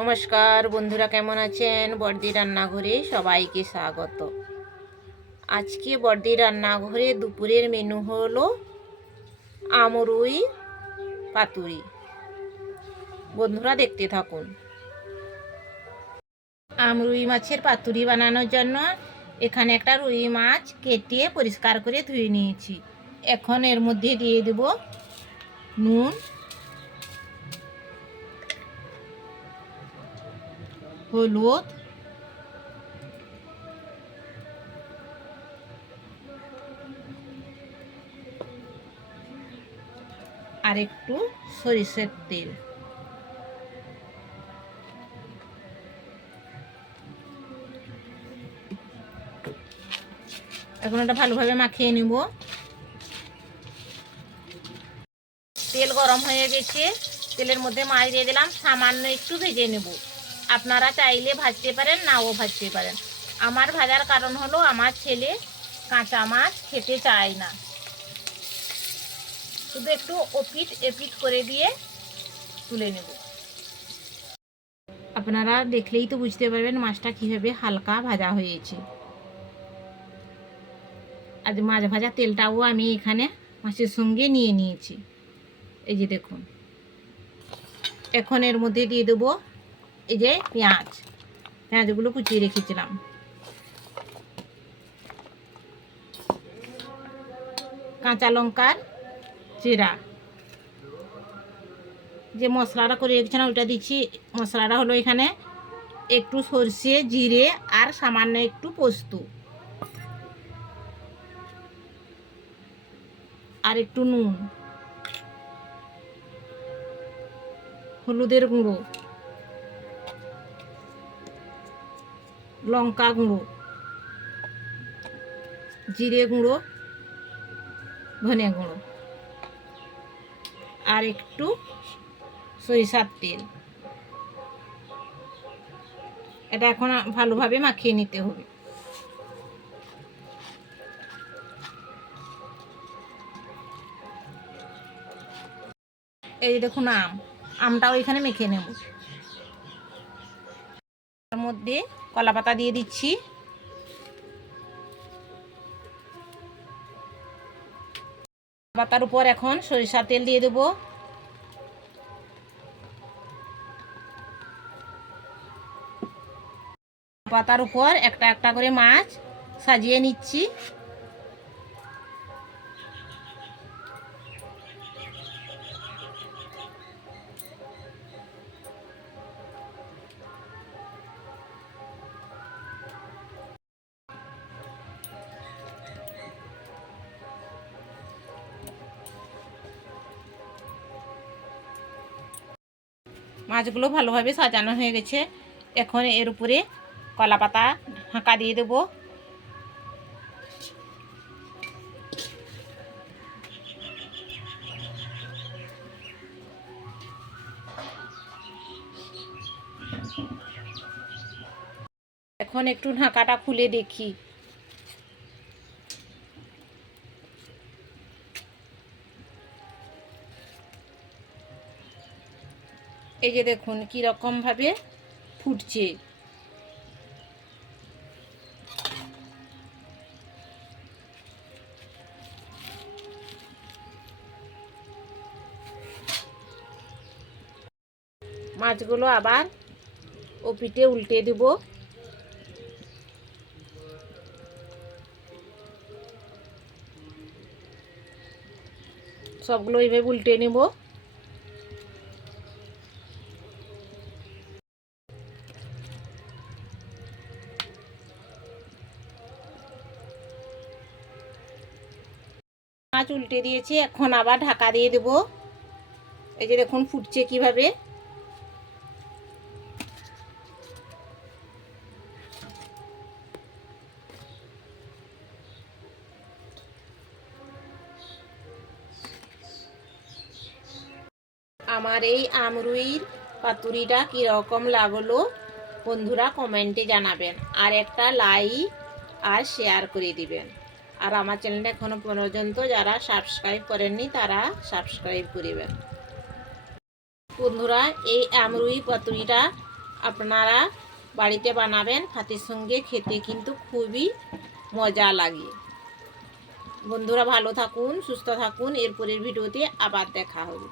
নমস্কার বন্ধুরা, কেমন আছেন? বড়দি রান্নাঘরে সবাইকে স্বাগত। আজকে বড়দি রান্নাঘরে দুপুরের মেনু হলো আমরুই পাতুরি। বন্ধুরা দেখতে থাকুন। আমরুই মাছের পাতুরি বানানোর জন্য এখানে একটা রুই মাছ কেটে পরিষ্কার করে ধুয়ে নিয়েছি। এখন এর মধ্যে দিয়ে দেব নুন, হলুদ, আর একটু সরিষার তেল। এখন এটা ভালোভাবে মাখিয়ে নিব। তেল গরম হয়ে গেছে, তেলের মধ্যে মাছ দিয়ে দিলাম, সামান্য একটু ভেজে নেব। আপনারা চাইলে ভাজতে পারেন, নাও ভাজতে পারেন। আমার ভাজার কারণ হলো আমার ছেলে কাঁচা মাছ খেতে চায় না, শুধু একটু ওপিট এপিট করে দিয়ে তুলে নেব। আপনারা দেখলেই তো বুঝতে পারবেন মাছটা কীভাবে হালকা ভাজা হয়েছে। আজ মাছ ভাজা তেলটাও আমি এখানে মাছের সঙ্গে নিয়ে নিয়েছি। এই যে দেখুন, এখন এর মধ্যে দিয়ে দেবো এই যে পেঁয়াজগুলো কুচিয়ে রেখেছিলাম, কাঁচা লঙ্কার চিরা, যে মশলাটা করে রেখেছিলাম ওইটা দিচ্ছি। মশলাটা হলো এখানে একটু সরষে, জিরে আর সামান্য একটু পোস্ত আর একটু নুন, হলুদের গুঁড়ো, লঙ্কা গুঁড়ো, জিরে গুঁড়ো, ধনে গুঁড়ো আর একটু সরিষার তেল। এটা এখন ভালোভাবে মাখিয়ে নিতে হবে। এই দেখুন আমটাও এখানে মেখে নেব। তার মধ্যে কলা পাতা দিয়ে দিচ্ছি, পাতার উপর এখন সরিষার তেল দিয়ে দেব। পাতার উপর একটা একটা করে মাছ সাজিয়ে নিচ্ছি। মাছগুলো ভালোভাবে সাজানো হয়ে গেছে। এখন এর উপরে কলা পাতা ঢাকা দিয়ে দেব। এখন একটু ঢাকাটা খুলে দেখি। এই যে দেখুন কীরকম ভাবে ফুটছে। মাছগুলো আবার ও পিঠে উল্টে দেব। সবগুলো এইভাবে উল্টে নেব। মাছ উল্টে দিয়েছি, এখন আবার ঢাকা দিয়ে দেব। এই যে দেখুন ফুটছে কিভাবে। আমার এই আমরুইর পাতুরিটা কীরকম লাগলো বন্ধুরা কমেন্টে জানাবেন, আর একটা লাইক আর শেয়ার করে দিবেন। আর আমার চ্যানেলটা এখনও পর্যন্ত যারা সাবস্ক্রাইব করেননি তারা সাবস্ক্রাইব করিবেন। বন্ধুরা এই আমরুই পাতুরিটা আপনারা বাড়িতে বানাবেন, ভাতের সঙ্গে খেতে কিন্তু খুবই মজা লাগে। বন্ধুরা ভালো থাকুন, সুস্থ থাকুন, এরপরের ভিডিওতে আবার দেখা হবে।